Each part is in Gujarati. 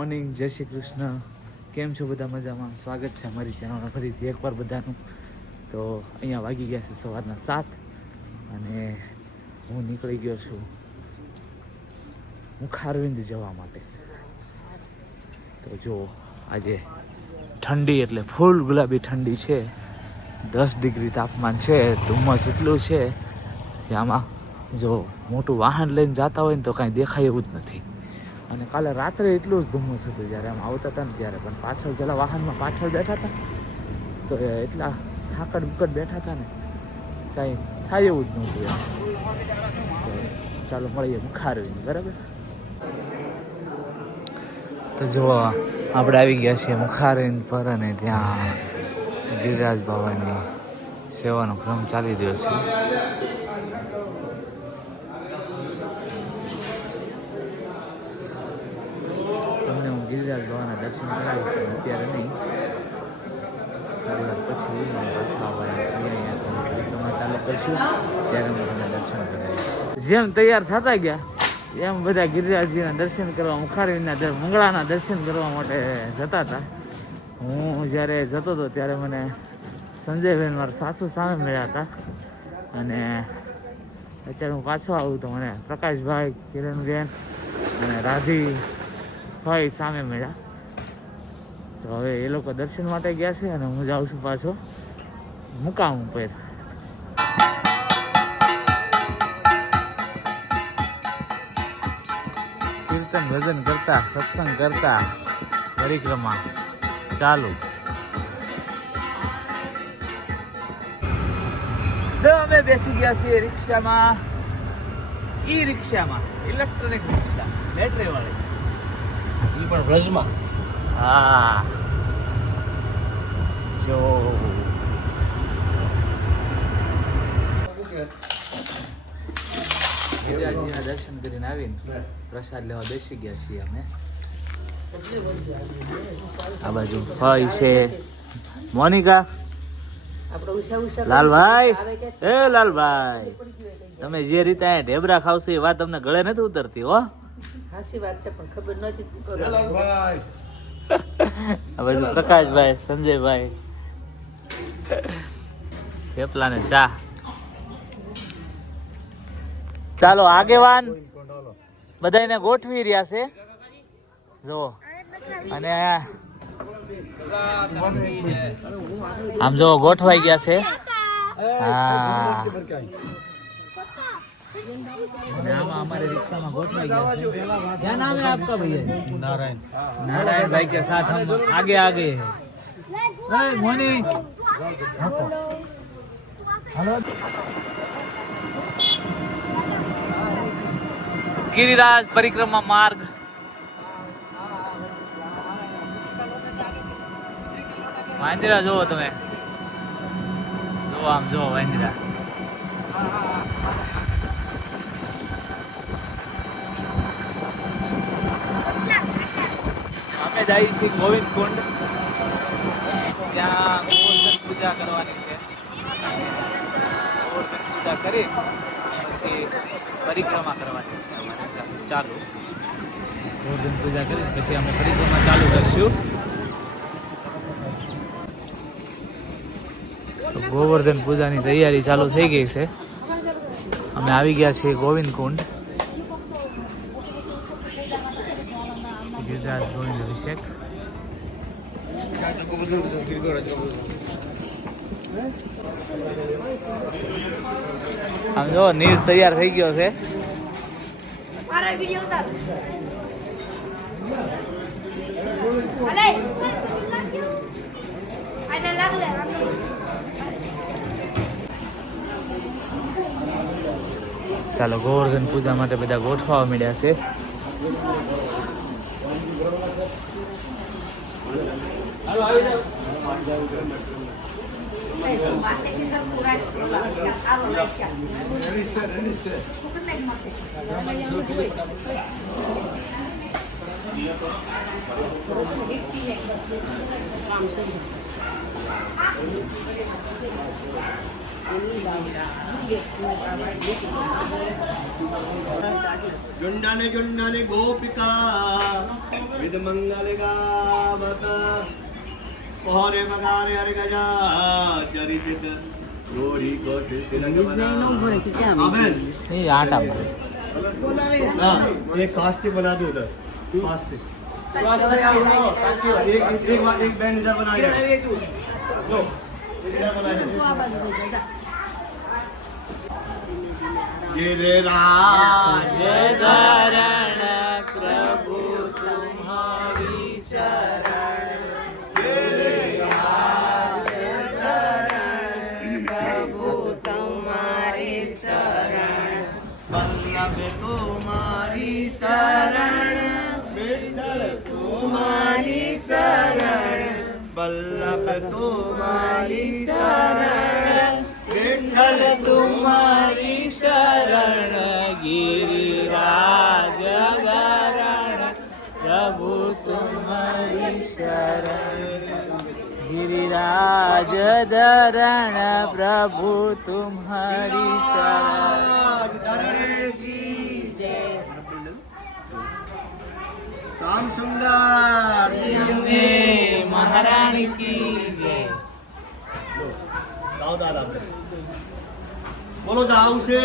મોર્નિંગ, જય શ્રી કૃષ્ણ. કેમ છો બધા? મજામાં? સ્વાગત છે અમારી ચેનલમાં ફરીથી એકવાર બધાનું. તો અહીંયા વાગી ગયા છે સવારના 7 અને હું નીકળી ગયો છું મુખારવિંદ જવા માટે. તો જો આજે ઠંડી એટલે ફૂલ ગુલાબી ઠંડી છે. 10 ડિગ્રી તાપમાન છે. ધુમ્મસ એટલું છે કે આમાં જો મોટું વાહન લઈને જતા હોય ને તો કાંઈ દેખાય એવું જ નથી. અને કાલે રાત્રે એટલું જ ધુમ્મસ હતું જ્યારે આમ આવતા હતા ને ત્યારે. પણ પાછળ પેલા વાહનમાં પાછળ બેઠા હતા તો એટલા થાકડ બુકડ બેઠા હતા ને કાંઈ થાય એવું જ નહોતું એમ. તો ચાલો મળીએ મુખારવીને, બરાબર? તો જો આપણે આવી ગયા છીએ મુખારવીન પર અને ત્યાં ગિરિરાજ બાવાની સેવાનો ક્રમ ચાલી રહ્યો છે. તમને હું ગિરિરાજ બાવાના દર્શન કરાવીશ, અત્યારે નહીં, થોડી વાર પછી પાછું આવવાનું છે. અહીંયા પરિક્રમા ચાલુ કરશું ત્યારે હું તમને દર્શન કરાવીશ. જેમ તૈયાર થતા ગયા એમ બધા ગિરિરાજજીના દર્શન કરવા, મુખારવીનના મંગળાના દર્શન કરવા માટે જતા હતા. હું જ્યારે જતો હતો ત્યારે મને સંજયભાઈ મારા સાસુ સામે મળ્યા હતા અને અત્યારે હું પાછો આવું તો મને પ્રકાશભાઈ, કિરણબેન અને રાધી ભાઈ સામે મળ્યા. તો હવે એ લોકો દર્શન માટે ગયા છે અને હું જાઉં છું પાછો મુકામ ઉપર. કીર્તન ભજન કરતા, સત્સંગ કરતા પરિક્રમા ચાલુ. તો અમે બેસી ગયા છીએ રિક્ષામાં, ઈ રિક્ષામાં, ઇલેક્ટ્રોનિક રિક્ષા, બેટરી વાળી. ઈ પણ વ્રજમાં. હા, જો ગિરિરાજજીના દર્શન કરીને આવીને પ્રસાદ લેવા બેસી ગયા છીએ અમે. આ બાજુ ભાઈ છે, મોનિકા, લાલભાઈ. એ લાલભાઈ, તમે જે રીતે અહીંયા ઢેબરા ખાવશો એ વાત તમને ગળે નથી ઉતરતી હો. હાસી વાત છે પણ ખબર નથી. આ બાજુ પ્રકાશભાઈ, સંજયભાઈ, થેપલા ને ચા. ચાલો આગેવાન બધાને ગોઠવી રહ્યા છે જો. અને આમ જો ગોઠવાઈ ગયા છે. હા, અને આમાં અમારે રિક્ષામાં ગોઠવાઈ ગયા છે. क्या नाम है आपका भैया? नारायण. नारायण भाई के साथ हम आगे आगे हैं. मोनी गिरिराज परिक्रमा मार्ग. વાંદરા જોવો તમે, જો આમ જો વાંદરા. અમે જઈએ છીએ ગોવિંદ કુંડ. ત્યાં ગોવર્ધન પૂજા કરવાની છે. ગોવર્ધન પૂજા કરી પછી પરિક્રમા કરવાની છે અમારે ચાલુ. ગોવર્ધન પૂજા કરી પછી અમે પરિક્રમા ચાલુ કરશું. ગોવર્ધન પૂજાની તૈયારી ચાલુ થઈ ગઈ છે. અમે આવી ગયા છીએ ગોવિંદ કુંડ. ગિરિરાજ ગોવિંદ અભિષેક. આમ જો નીર તૈયાર થઈ ગયો છે. ચાલો ગોવર્ધન પૂજા માટે બધા ગોઠવા મળ્યા છે. जुंडाने जुंडाने गोपिका विद मंगल गावत पहरे बगारे हरि गजा चरित गोरी को तिलक बना आमेन એ આટા ना एक स्वास्थ्य बना दो उधर स्वास्थ्य एक बैंड इधर बना दो इधर बना दो गिरिराज ધરણ પ્રભુ તુમ્હારી શરણ गिरिराज પ્રભુ તુમ્હારી શરણ वल्लभ तुम्हारी शरण विठ्ठल तुम्हारी शरण वल्लभ तुम्हारी शरण विठ्ठल तुम्हाરી શરણ ગિરિરાજ ધરણ પ્રભુ તુમ્હારી શરણ ગિરિરાજ ધરણ પ્રભુ તુમ્હારી શરણ धरणे की राम सुंदर મહારાણી કી જય गाओ दादा बोलो दाऊ से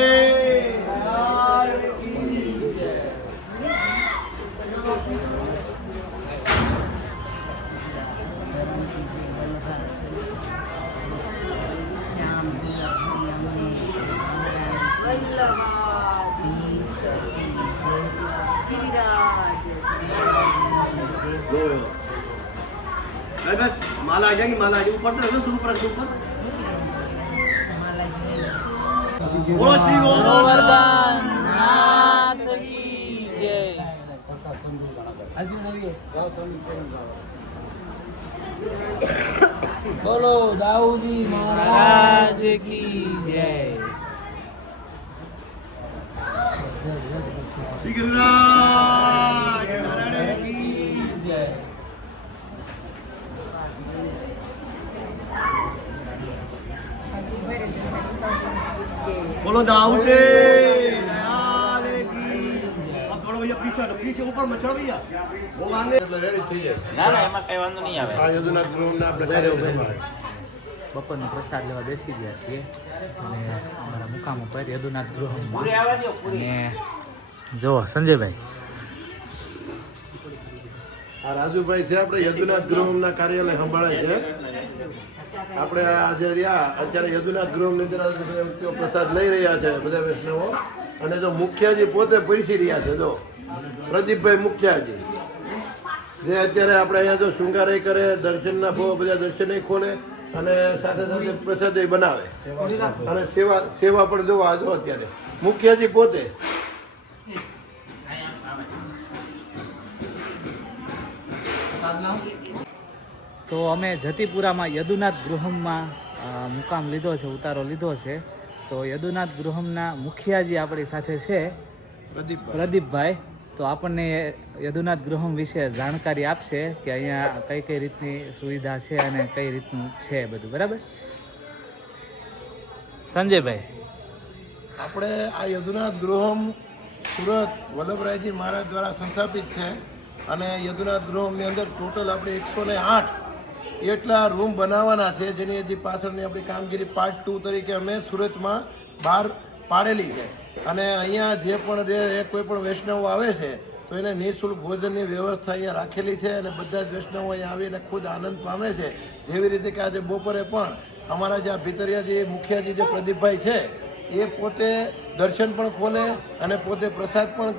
माला आ जाएंगी माला आ जाएगी ऊपर से शुरू पर ऊपर बोलो श्री ગોવર્ધન નાથ કી જય બોલો દાઉજી મહારાજ કી જય श्री गिरिराज धरणे की जय बोलो दाऊ से लाल की अब थोड़ा भैया पीछे ऊपर मत चढ़ो भैया वो आगे रेडी થઈ જાય ના ના એમાં કઈ વાંધો નહીં આવે આ યદુનાથ ગૃહના આપણે કાર્ય બપોરનો પ્રસાદ લેવા બેસી ગયા છીએ અને અમારા મુકામ ઉપર યદુનાથ ગૃહમાં અને જો સંજયભાઈ આ રાજુભાઈ છે આપણે યદુનાથ ગૃહના કાર્યાલય સંભાળે છે આપણે આજે રહ્યા અત્યારે યદુનાથ ગૃહની અંદર પ્રસાદ લઈ રહ્યા છે બધા વૈષ્ણવો અને જો મુખિયાજી પોતે પૈસી રહ્યા છે જો પ્રદીપભાઈ મુખિયાજી જે અત્યારે આપણે અહીંયા જો શૃંગારે કરે દર્શનના બહુ બધા દર્શને ખોલે અને સાથે સાથે પ્રસાદ બનાવે અને સેવા પણ જોવા જો અત્યારે મુખિયાજી પોતે તો અમે જતીપુરામાં યદુનાથ ગૃહમાં મુકામ લીધો છે ઉતારો લીધો છે તો યદુનાથ ગૃહમના મુખિયાજી આપણી સાથે છે પ્રદીપભાઈ તો આપણને યદુનાથ ગૃહમ વિશે જાણકારી આપશે કે અહીંયા કઈ કઈ રીતની સુવિધા છે અને કઈ રીતનું છે બધું બરાબર સંજયભાઈ આપણે આ યદુનાથ ગૃહમ સુરત વલ્લભરાયજી મહારાજ દ્વારા સંસ્થાપિત છે અને યદુનાથ ગૃહમની અંદર ટોટલ આપણે 108 એટલા રૂમ બનાવવાના છે જેની હજી પાછળની આપણી કામગીરી પાર્ટ 2 તરીકે અમે સુરતમાં બહાર પાડેલી છે અને અહીંયા જે પણ કોઈ પણ વૈષ્ણવો આવે છે તો એને નિઃશુલ્ક ભોજનની વ્યવસ્થા અહીંયા રાખેલી છે અને બધા જ વૈષ્ણવો અહીંયા આવીને ખુદ આનંદ પામે છે જેવી રીતે કે આજે બપોરે પણ અમારા જે ભીતરિયા જે મુખિયાજી જે પ્રદીપભાઈ છે એ પોતે દર્શન પણ ખોલે અને પોતે પ્રસાદ પણ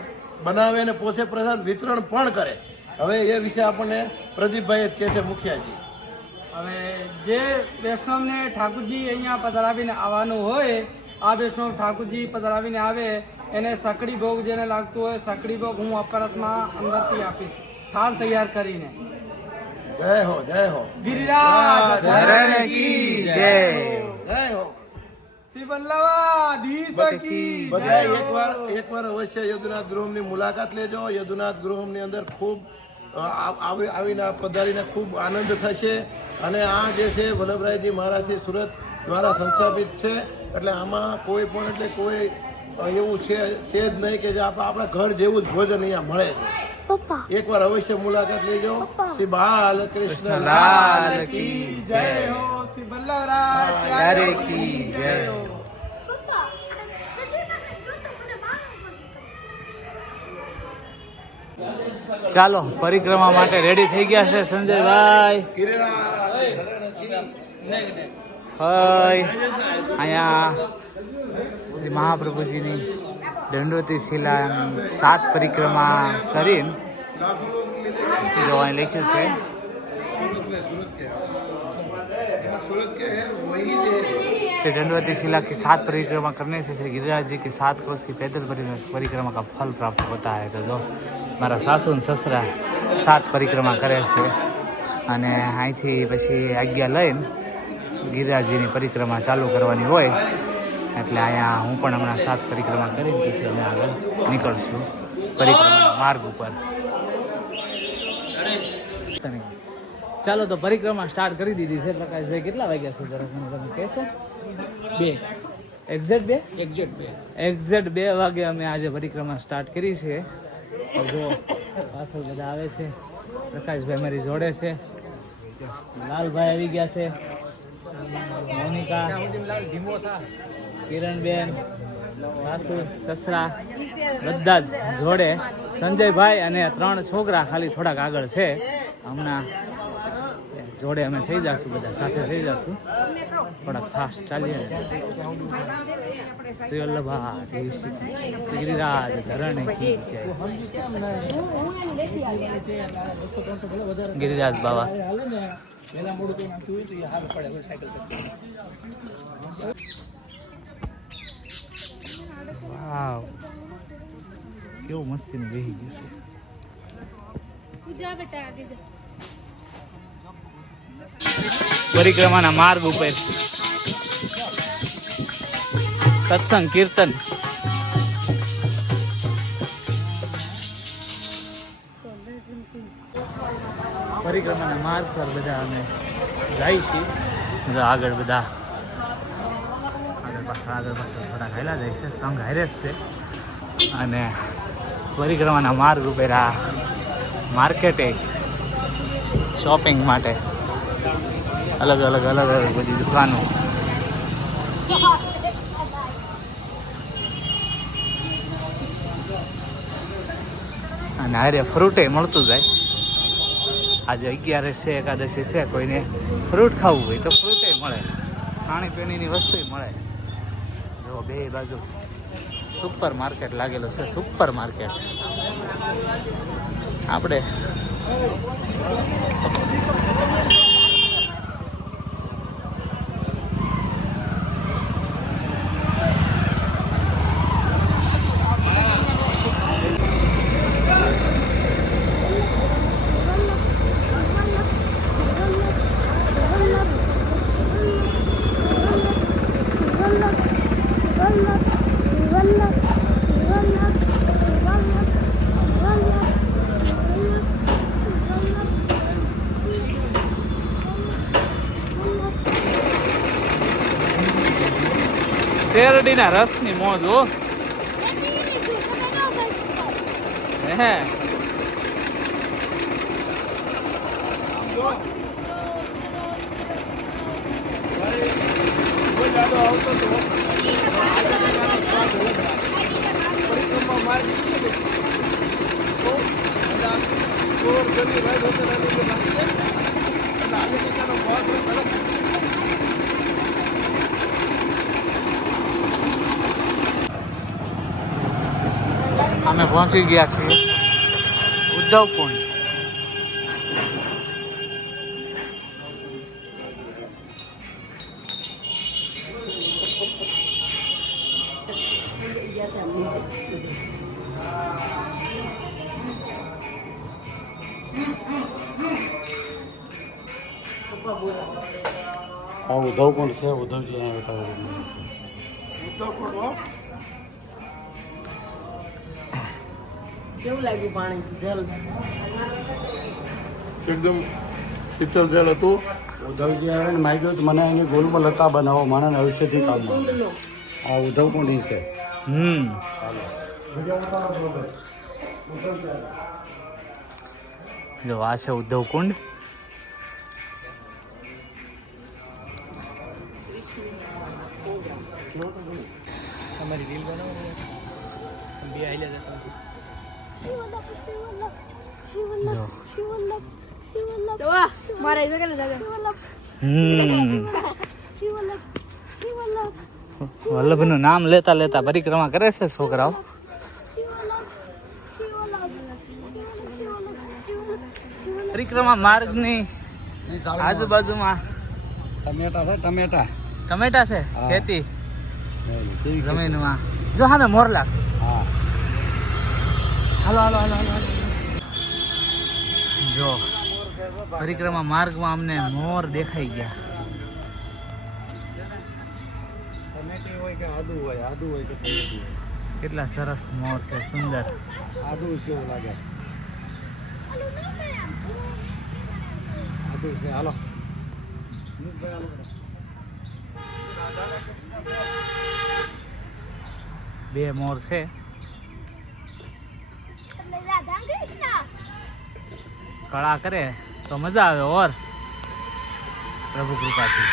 બનાવે અને પોતે પ્રસાદ વિતરણ પણ કરે હવે એ વિશે આપણને પ્રદીપભાઈ જ કહે છે મુખિયાજી હવે જે વૈષ્ણવને ઠાકોરજી અહીંયા પધરાવીને આવવાનું હોય આ વૈષ્ણવ ઠાકોરજી પધરાવીને આવે એને સકડી ભોગ જેને લાગતું હોય સકડી ભોગ હું અપરસમાં અંદરથી આપીશ થાળ તૈયાર કરીને જય હો ગિરિરાજ ધરણ કી જય જય હો શ્રી વલ્લભાધીશ કી બધા એકવાર અવશ્ય યદુનાથ ગૃહમની મુલાકાત લેજો યદુનાથ ગૃહમની અંદર ખૂબ આવીને પધારીને ખૂબ આનંદ થશે અને આ જે છે વલ્લભરાયજી મહારાજથી સુરત દ્વારા સંસ્થાપિત છે. એટલે આમાં કોઈ પણ એટલે કોઈ એવું છે જ નહીં કે જે આપણા ઘર જેવું જ ભોજન અહીંયા મળે છે. એકવાર અવશ્ય મુલાકાત લેજો. શ્રી બાલકૃષ્ણ લાલ કી જય હો શ્રી વલ્લભરાજ ત્યારે કી જય. ચાલો પરિક્રમા માટે રેડી થઈ ગયા છે સંજયભાઈ. હાય અહીંયા શ્રી મહાપ્રભુજીની દંડવતી શિલા 7 પરિક્રમા કરીને જો અહીં લખ્યું છે श्री दंडवती शिला की 7 परिक्रमा करने से श्री गिरिराज जी की 7 कोस की पैदल परिक्रमा का फल प्राप्त होता है. तो जो મારા સાસુ ને સસરા 7 પરિક્રમા કરે છે અને અહીંથી પછી આજ્ઞા લઈને ગિરિરાજજીની પરિક્રમા ચાલુ કરવાની હોય એટલે અહીંયા હું પણ હમણાં 7 પરિક્રમા કરીને પછી અમે આગળ નીકળશું પરિક્રમાના માર્ગ ઉપર. ચાલો તો પરિક્રમા સ્ટાર્ટ કરી દીધી છે. પ્રકાશભાઈ કેટલા વાગ્યા છે જરા તમે કહેશો? 2 એક્ઝેક્ટ 2 વાગે અમે આજે પરિક્રમા સ્ટાર્ટ કરી છે. જો પાછળ બધા આવે છે. પ્રકાશભાઈ મારી જોડે છે, લાલભાઈ આવી ગયા છે, મોનિકા, કિરણબેન, સાસુ સસરા બધા જ જોડે. સંજયભાઈ અને 3 છોકરા ખાલી થોડાક આગળ છે. હમણાં જોડે અમે થઈ જશું, બધા સાથે થઈ જશું. થોડાક ફાસ્ટ ચાલીએ. શ્રી વલ્લભા શ્રી ગિરિરાજ ધરણ કી જય. ગિરિરાજ બાબા વાવ કેવું મસ્તીનું બેહી ગયું છે. પરિક્રમાના માર્ગ ઉપર સત્સંગ કીર્તન પરિક્રમાના માર્ગ પર બધા અમે જાય છીએ. આગળ બધા આગળ પાછળ થોડા ખાયલા જાય છે. સંઘ હારે જ છે અને પરિક્રમાના માર્ગ ઉપર આ માર્કેટે શોપિંગ માટે અલગ અલગ બધી દુકાનો. અને હારે ફ્રૂટે મળતું જાય. આજે 11 છે, એકાદશી છે, કોઈને ફ્રૂટ ખાવું હોય તો ફ્રૂટે મળે, ખાણીપીણીની વસ્તુ મળે. જો 2 બાજુ સુપર માર્કેટ લાગેલું છે. સુપર માર્કેટ આપણે શેરડીના રસની મોજ હો. હે અમે પહોંચી ગયા છીએ ઉદ્ધવ કુંડ. ઉદ્ધવ કુંડ છે. ઉદ્ધવજી અહીંયા બતાવે. કેવું લાગ્યું પાણી? જલ એકદમ શીતળ જળ હતું. ઉદ્ધવજી આવે ને માગ્યું તો મને એની ગોલમાં લતા બનાવો માણસને ઔષધિ કામમાં આ ઉદ્ધવ કુંડી છે. જો આ છે ઉદ્ધવ કુંડ. તમારી રીલ બનાવો બે આઈ લે વલ્લભ નું નામ લેતા લેતા પરિક્રમા કરે છે છોકરાઓ. પરિક્રમા માર્ગની આજુબાજુમાં ટમેટા છે ટમેટા. ટમેટા છે ખેતી જમીનમાં. જો સામે મોરલા છે. હા હાલો હાલો હાલો હાલો. જો પરિક્રમા માર્ગમાં અમને મોર દેખાઈ ગયા. ટમેટી હોય કે આદુ હોય કે ટમેટી હોય. કેટલા સરસ મોર છે, સુંદર. આદુ છે એવું લાગે. આદુ છે. હાલો બે મોર છે. કળા કરે તો મજા આવે. ઓર પ્રભુ કૃપાથી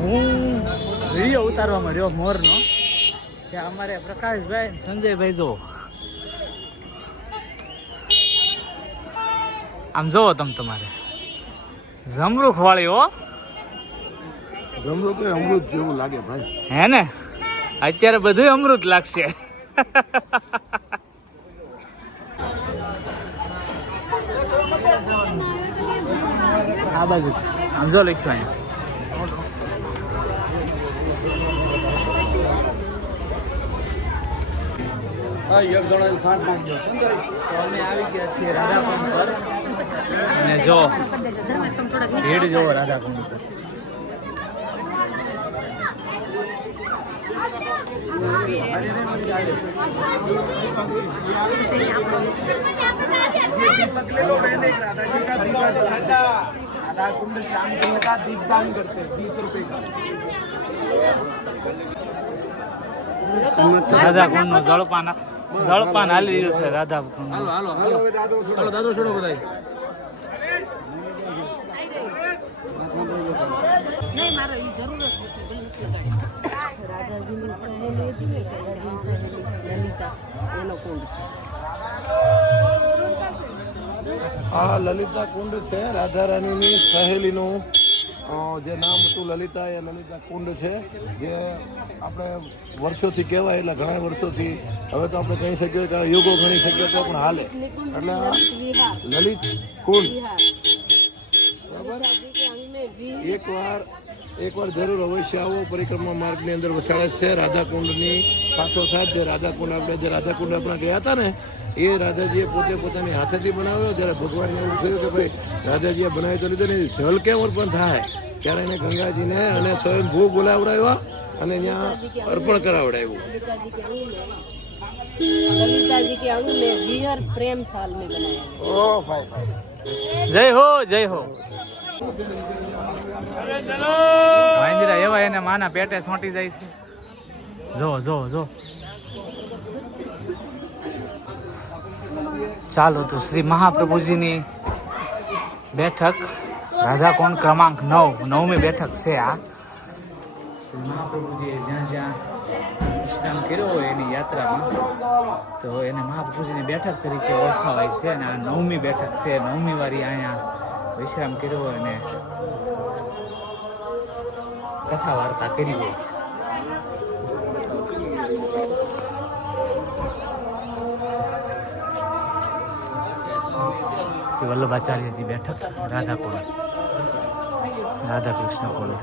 હું વિડીયો ઉતારવા માંડ્યો મોરનો. ત્યાં અમારે પ્રકાશભાઈ સંજયભાઈ જો આમ જોવો તમે તમારે જમરૂખ વાળી હો. જમરૂખ એ અમૃત જેવું લાગે ભાઈ. હે ને અત્યારે બધું અમૃત લાગશે. આ બાજુ આમ જો લખ્યું અહીંયા. એક જણો સાંઠ નાખજો. તો અમે આવી ગયા છીએ રાધાકુંડ પર અને જો ભીડ જોવો રાધાકુંડ પર. રાધાકુંડ નું જળપાન હાલી રહ્યું છે. રાધાકુંડ દાદો છોડો બધા. આ લલિતા કુંડ છે રાધા રાણીની સહેલીનું જે નામ હતું લલિતા. એ લલિતા કુંડ છે જે આપણે વર્ષોથી કહેવાય એટલે ઘણા વર્ષોથી. હવે તો આપણે કહી શકીએ કે યુગો ગણી શકીએ તો પણ હાલે. એટલે આ લલિત કુંડ બરાબર. એકવાર જરૂર અવશ્ય આવો. પરિક્રમા માર્ગની અંદર વસાડે છે રાધાકુંડની સાથોસાથ. જે રાધાકુંડ આપણે ગયા હતા ને એ રાધાજીએ પોતાની હાથેથી બનાવ્યો. જ્યારે ભગવાનને એવું થયું કે ભાઈ રાધાજીએ બનાવી તો લીધો ને જલ કેમ અર્પણ થાય ત્યારે એને ગંગાજીને અને સ્વયંભૂ બોલાવડાવ્યા અને ત્યાં અર્પણ કરાવડાવ્યું. ललिता जी के अंग में विहर प्रेम साल में बनाया है। ओ भाई જય હો જય હો. વાંદરા એવા એને માના પેટે સોંટી જાય છે. જો જો જો. ચાલો તો શ્રી મહાપ્રભુજીની બેઠક રાધાકુંડ ક્રમાંક 9મી બેઠક છે આ. શ્રી મહાપ્રભુજીએ જ્યાં જ્યાં વિશ્રામ કર્યો હોય એની યાત્રામાં તો એને મહાપ્રભુજીની બેઠક તરીકે ઓળખાવાય છે. અને આ 9મી બેઠક છે. 9મી વારી અહીંયા વિશ્રામ કર્યો હોય અને કથા વાર્તા કરી હોય. વલ્લભાચાર્યજી બેઠક રાધાકુંડ રાધા કૃષ્ણ કુંડ.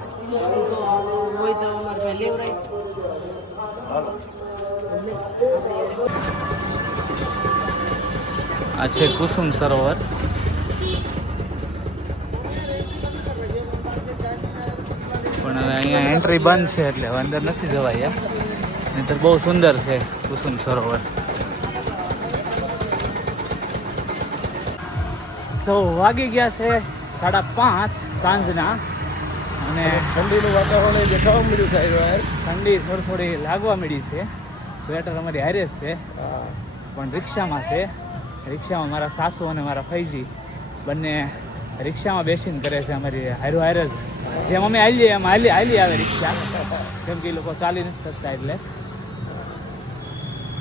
वही तो हमारे पहले हो रही આ છે કુસુમ સરોવર. પણ હવે અહીંયા એન્ટ્રી બંધ છે એટલે હવે અંદર નથી જવાય. નહીંતર બહુ સુંદર છે કુસુમ સરોવર. તો વાગી ગયા છે 5:30 સાંજના અને ઠંડીનું વાતાવરણ દેખાવા મળ્યું સાહેબ ઠંડી થોડી લાગવા મળી છે. સ્વેટર અમારી હારે જ છે પણ રિક્ષામાં છે. રિક્ષામાં મારા સાસુ અને મારા ફઈજી બંને રિક્ષામાં બેસીને કરે છે અમારી હારો હારે જ. જેમ અમે હાલીએ એમ હાલી આવે રિક્ષા, કેમ કે એ લોકો ચાલી નથી શકતા એટલે.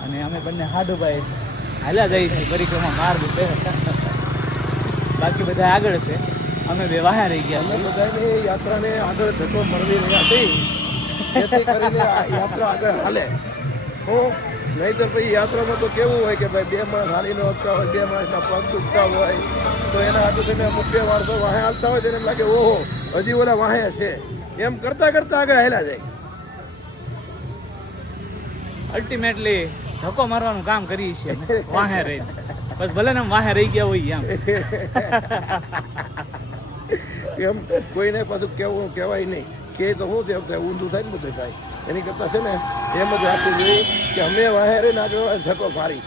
અને અમે બંને હાડુભાઈ હાલ્યા જઈએ છીએ પરિક્રમા માર્ગ ઉપર. બાકી બધા આગળ છે, અમે બે વાહે રહી ગયા. અમે બધાને યાત્રાને આગળ ધક્કો મળવી રહ્યા હતી જેથી કરીને આ યાત્રા આગળ હાલે. નહીં તો પછી યાત્રામાં તો કેવું હોય કે ભાઈ 2 માણસ હાલીને વધતા હોય, 2 માણસના પગ દુખતા હોય, તો એના હાથે તમે અમુક 2 માણસો વાહે હાલતા હોય તેને એમ લાગે ઓહો હજી ઓલા વાહે છે, એમ કરતા કરતા આગળ હાલ્યા જાય. અલ્ટિમેટલી ધક્કો મારવાનું કામ કરીએ છીએ અમે વાહે રહી. બસ ભલે ને વાહે રહી ગયા હોય એમ કોઈને પાછું કહેવાય નહીં કે તો શું થાય ઊંધું થાય ને બધું થાય. એની કરતાં છે ને એમ જ રાખવું જોઈએ કે અમે વાહે રહીને આગળ ધક્કો મારી.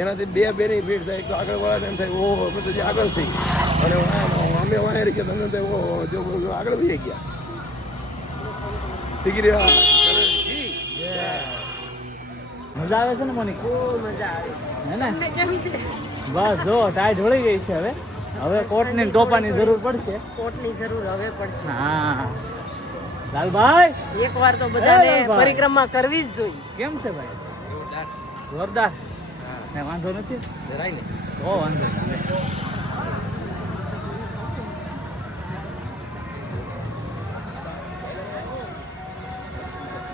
એનાથી બેની ભીડ થાય. તો આગળ વાળાને એમ થાય ઓહો અમે તો જે આગળ થઈ અને અમે વાહે રહી ગયા તમને થાય ઓહો જો આગળ વહી ગયા. ઠીક રહ્યા મજા આવે છે ને મોની? મજા આવે હે ને? બસ જો ટાઈટ વળી ગઈ છે. હવે કોટની ટોપાની જરૂર પડશે. કોટની જરૂર હવે પડશે. હા લાલભાઈ, એકવાર તો બધાને લાલભાઈ. પરિક્રમા કરવી જ જોઈએ. કેમ છે ભાઈ? જોરદાર. ને વાંધો નથી જરાય ને? તો વાંધો નહીં.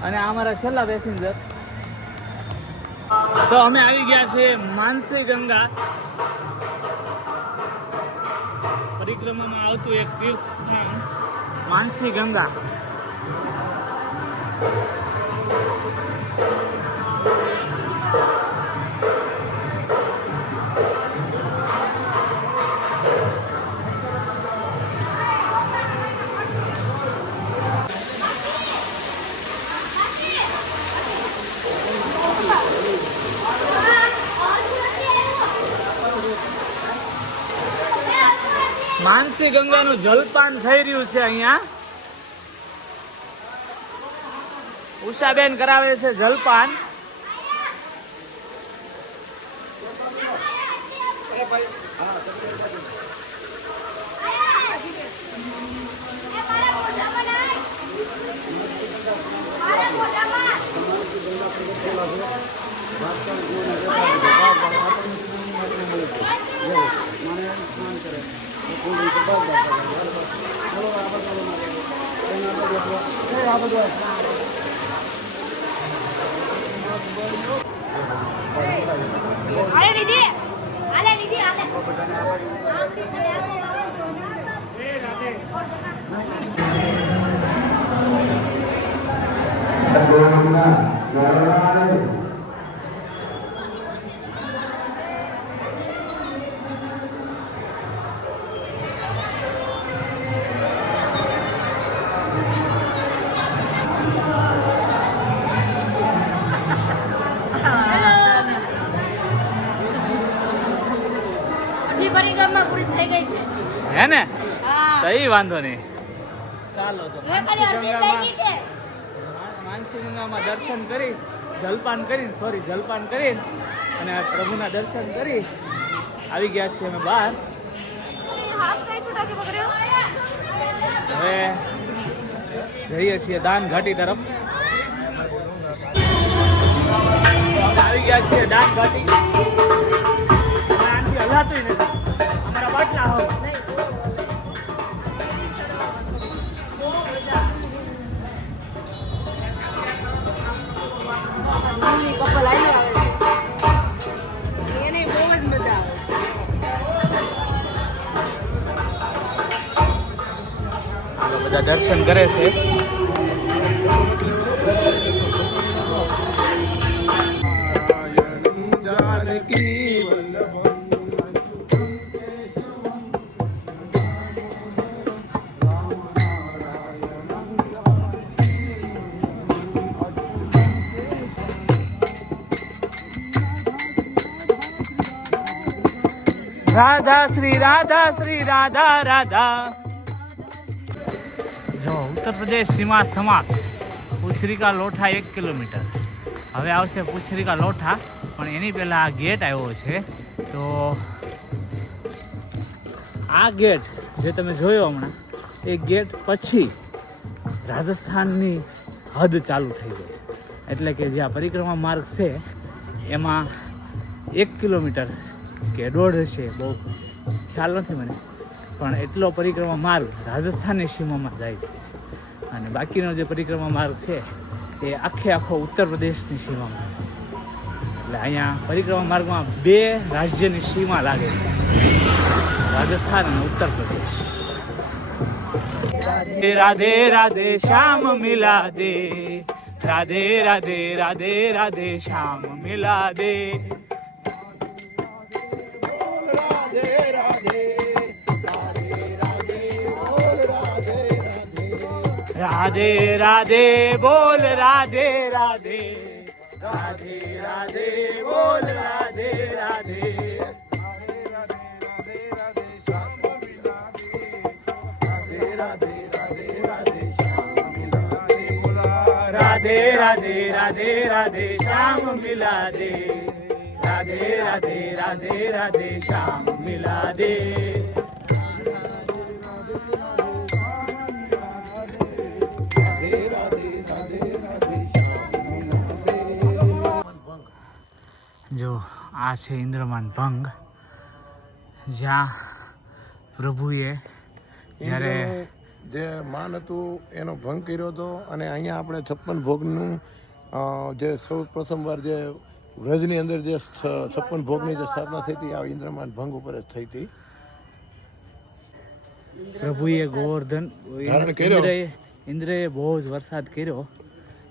અને આ અમારા છેલ્લા પેસેન્જર. તો અમે આવી ગયા છે માનસી ગંગા. પરિક્રમામાં આવતું એક તીર્થ સ્થાન માનસી ગંગા. માનસી ગંગાનું જલપાન થઈ રહ્યું છે અહીંયા. ઉષાબેન કરાવે છે જલપાન. આલે દીદી આલે અડધી પરિક્રમા પૂરી થઈ ગઈ છે. હે ને? હા કઈ વાંધો નહીં. ચાલો તો હવે ખાલી અડધી થઈ ગઈ છે. માનસી ગંગામાં દર્શન કરી જલપાન કરીને અને પ્રભુના દર્શન કરી આવી ગયા છીએ અમે બહાર. હાથ કઈ છૂટા કે પકડ્યો? હવે જઈએ છીએ દાન ઘાટી તરફ. આવી ગયા છીએ દાન ઘાટી. આનાથી હલાતું નથી અમારા બાટલા હોવ. લીલી કપલ આવી આવે છે એને બહુ જ મજા આવે. બધા દર્શન કરે છે. જાનકી વલ્લભ રાધા શ્રી રાધા રાધા. જો ઉત્તર પ્રદેશ સીમા સમાપ્ત. પુછરીકા લોઠા 1 કિલોમીટર. હવે આવશે પુછરીકા લોઠા, પણ એની પહેલાં આ ગેટ આવ્યો છે. તો આ ગેટ જે તમે જોયો હમણાં, એ ગેટ પછી રાજસ્થાનની હદ ચાલુ થઈ ગઈ છે. એટલે કે જે આ પરિક્રમા માર્ગ છે એમાં 1 કિલોમીટર કે 1.5 છે, બહુ ખ્યાલ નથી મને, પણ એટલો પરિક્રમા માર્ગ રાજસ્થાનની સીમામાં જાય છે. અને બાકીનો જે પરિક્રમા માર્ગ છે એ આખો ઉત્તર પ્રદેશની સીમામાં છે. એટલે અહીંયા પરિક્રમા માર્ગમાં 2 રાજ્યની સીમા લાગે છે, રાજસ્થાન અને ઉત્તર પ્રદેશ. રાધે રાધે શ્યામ મિલા દે, રાધે રાધે રાધે રાધે શ્યામ મિલા દે. રાધે રાધે બોલ રાધે રાધે, રાધે રાધે બોલ રાધે રાધે. રાધે રાધે રાધે રાધે શ્યામ મિલા દે, રાધે રાધે રાધે રાધે શ્યામ મિલા દે. જો આ છે ઇન્દ્રમાન ભંગ, જ્યાં પ્રભુએ જ્યારે જે માન હતું એનો ભંગ કર્યો હતો. અને અહીંયા આપણે 56 ભોગનું જે સૌ પ્રથમવાર જે વ્રજની અંદર જે 56 ભોગની જે સ્થાપના થઈ હતી, આ ઇન્દ્રમાન ભંગ ઉપર જ થઈ હતી. પ્રભુએ ગોવર્ધન ધારણ કર્યો. ઇન્દ્રએ બહુ જ વરસાદ કર્યો,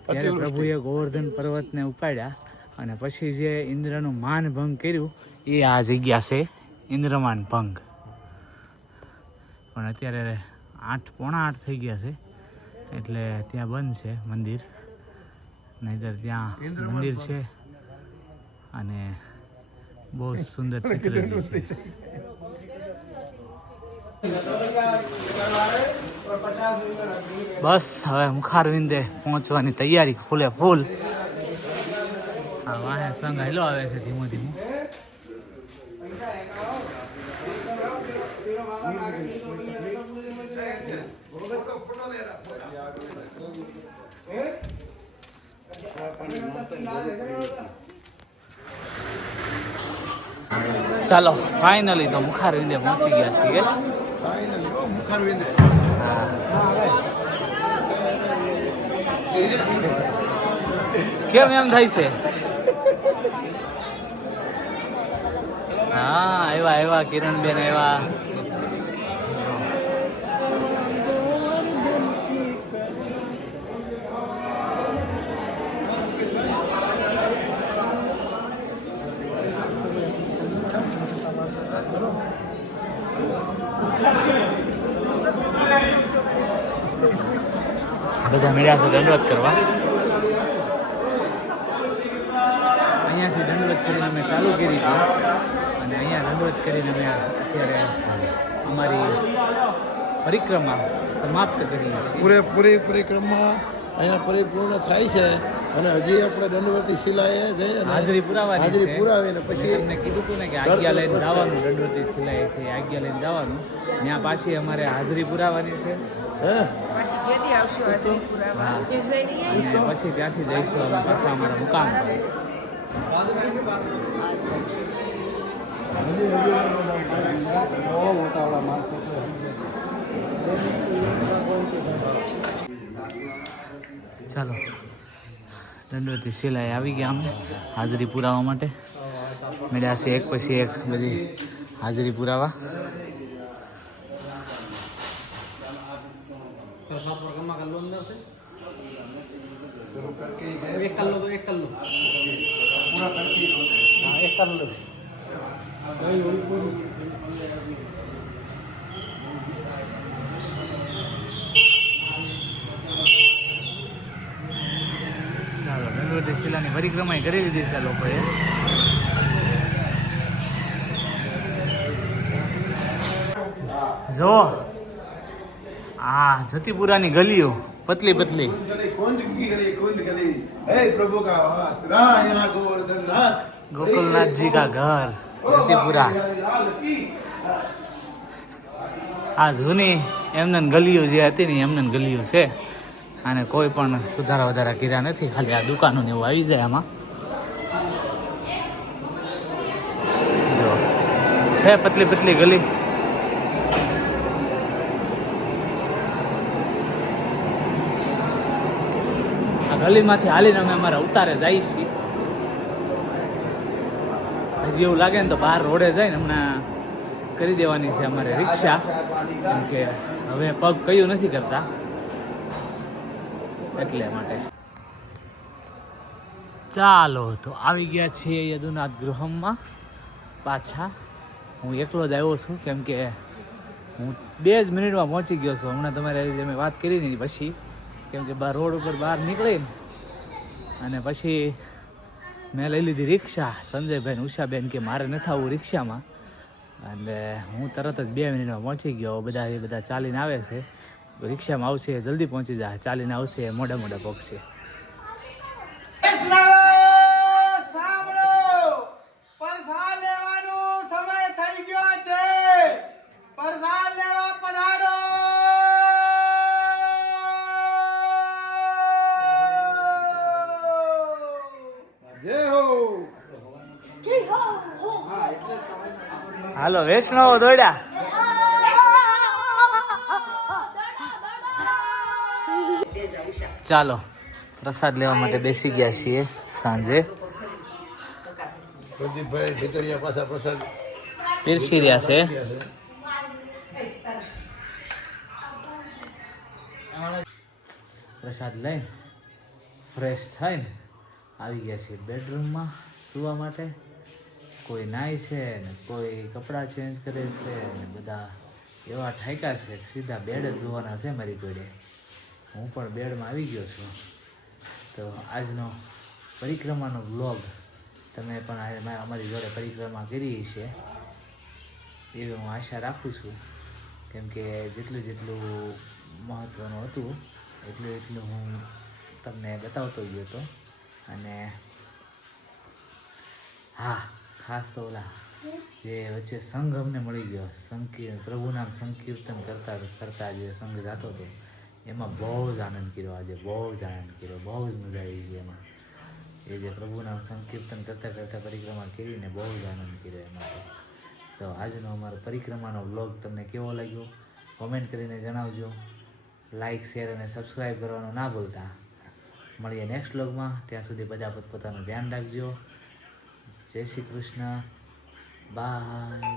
ત્યારે પ્રભુએ ગોવર્ધન પર્વતને ઉપાડ્યા, અને પછી જે ઇન્દ્રનું માન ભંગ કર્યું એ આ જગ્યા છે ઇન્દ્રમાન ભંગ. પણ અત્યારે 8:45 થઈ ગયા છે, એટલે ત્યાં બંધ છે મંદિર, નહીંતર ત્યાં મંદિર છે અને બહુ સુંદર ચિત્રજી છે. બસ હવે મુખારવિંદે પહોંચવાની તૈયારી ફૂલે ફૂલ. આ વાહે સંગ હેલો આવે છે ધીમો ધીમો. ચાલો ફાઇનલી તો મુખારવિંદે પહોંચી ગયા છીએ. કેમ એમ થાય છે? હા આવ્યા કિરણબેન આવ્યા. બધા મળ્યા છે દંડવત કરવા. અહીંયાથી દંડવત કરીને અમે ચાલુ કરી હતી, અને અહીંયા દંડવત કરીને અમે અત્યારે અમારી પરિક્રમા સમાપ્ત કરી છે. પૂરેપૂરી પરિક્રમા અહીંયા પરિપૂર્ણ થાય છે. અને હજી આપણે દંડવતી શિલાએ જઈ હાજરી પુરાવાની છે. પુરાવીને પછી તમને કીધું હતું ને કે આજ્ઞા લઈને જવાનું, દંડવતી શિલાએથી આજ્ઞા લઈને જવાનું. ત્યાં પાછી અમારે હાજરી પુરાવાની છે. હે પાછી કેદી આવશું હાજરી પુરાવા? અને પછી ત્યાંથી જઈશું અમે પાછા અમારા મુકામ પર. ચાલો દંડવતી શિલાએ આવી ગયા અમે હાજરી પુરાવા માટે. મળ્યા છે એક પછી એક બધી હાજરી પુરાવા. ચાલો દંડવતી શિલાની પરિક્રમા કરી લીધી છે લોકોએ. જો આ જતીપુરાની ગલીઓ પતલી પતલી कुंज की गली कुंज गली हे प्रभु का वास रहा यहाँ गोवर्धन नाथ ગોકુલનાથજી કા ઘર જતીપુરા. लाल की આ જૂની એમને ગલીઓ જે હતી ને એમને ગલીઓ છે, અને કોઈ પણ સુધારા વધારા કર્યા નથી, ખાલી આ દુકાનો ને એવું આવી જાય આમાં. જો છે પતલી પતલી ગલી. આ ગલીમાંથી હાલીને અમે અમારા ઉતારે જઈએ છીએ. હજી એવું લાગે ને તો બહાર રોડે જાય ને હમણાં કરી દેવાની છે અમારે રિક્ષા, કેમ કે હવે પગ કયું નથી કરતા એટલે માટે. ચાલો તો આવી ગયા છીએ યદુનાથ ગૃહમાં પાછા. હું એકલો જ આવ્યો છું, કેમ કે હું 2 જ મિનિટમાં પહોંચી ગયો છું. હમણાં તમારે જે મેં વાત કરી ને પછી, કેમ કે રોડ ઉપર બહાર નીકળી અને પછી મેં લઈ લીધી રિક્ષા. સંજયભાઈ ઉષાબેન કે મારે નથી આવવું રિક્ષામાં, એટલે હું તરત જ 2 મિનિટમાં પહોંચી ગયો. બધા ચાલીને આવે છે, રિક્ષામાં આવશે જલ્દી પહોંચી જાય, ચાલીને આવશે મોડા મોડા પહોંચશે. સાંભળો, પરસાદ લેવાનો સમય થઈ ગયો છે. પરસાદ લેવા પધારો. जय हो હાલો વૈષ્ણવ દોડ્યા. ચાલો પ્રસાદ લેવા માટે બેસી ગયા છીએ સાંજે. પ્રદીપભાઈ ભીતરિયા પાછા પ્રસાદ પીરસી રહ્યા છે. પ્રસાદ લઈને ફ્રેશ થઈને આવી ગયા છીએ બેડરૂમમાં સૂવા માટે. કોઈ નાય છે ને કોઈ કપડાં ચેન્જ કરે છે ને બધા એવા ઠાયકા છે કે સીધા બેડ જ જોવાના છે મારી જોડે. હું પણ બેડમાં આવી ગયો છું. તો આજનો પરિક્રમાનો વ્લોગ તમે પણ અમારી જોડે પરિક્રમા કરી છે એવી હું આશા રાખું છું, કેમ કે જેટલું મહત્ત્વનું હતું એટલું હું તમને બતાવતો ગયો હતો. અને હા, ખાસ તો ઓલા જે વચ્ચે સંઘ અમને મળી ગયો, પ્રભુનામ સંકીર્તન કરતા જે સંઘ જાતો હતો એમાં બહુ જ આનંદ કર્યો. આજે બહુ જ આનંદ કર્યો, બહુ જ મજા આવી છે એમાં. એ જે પ્રભુનામ સંકીર્તન કરતાં પરિક્રમા કરીને બહુ જ આનંદ કર્યો એમાં. તો આજનો અમારો પરિક્રમાનો વ્લોગ તમને કેવો લાગ્યો કોમેન્ટ કરીને જણાવજો. લાઇક, શેર અને સબસ્ક્રાઈબ કરવાનું ના ભૂલતા. મળીએ નેક્સ્ટ વ્લોગમાં. ત્યાં સુધી બધા પોતપોતાનું ધ્યાન રાખજો. જય શ્રી કૃષ્ણ. બાય.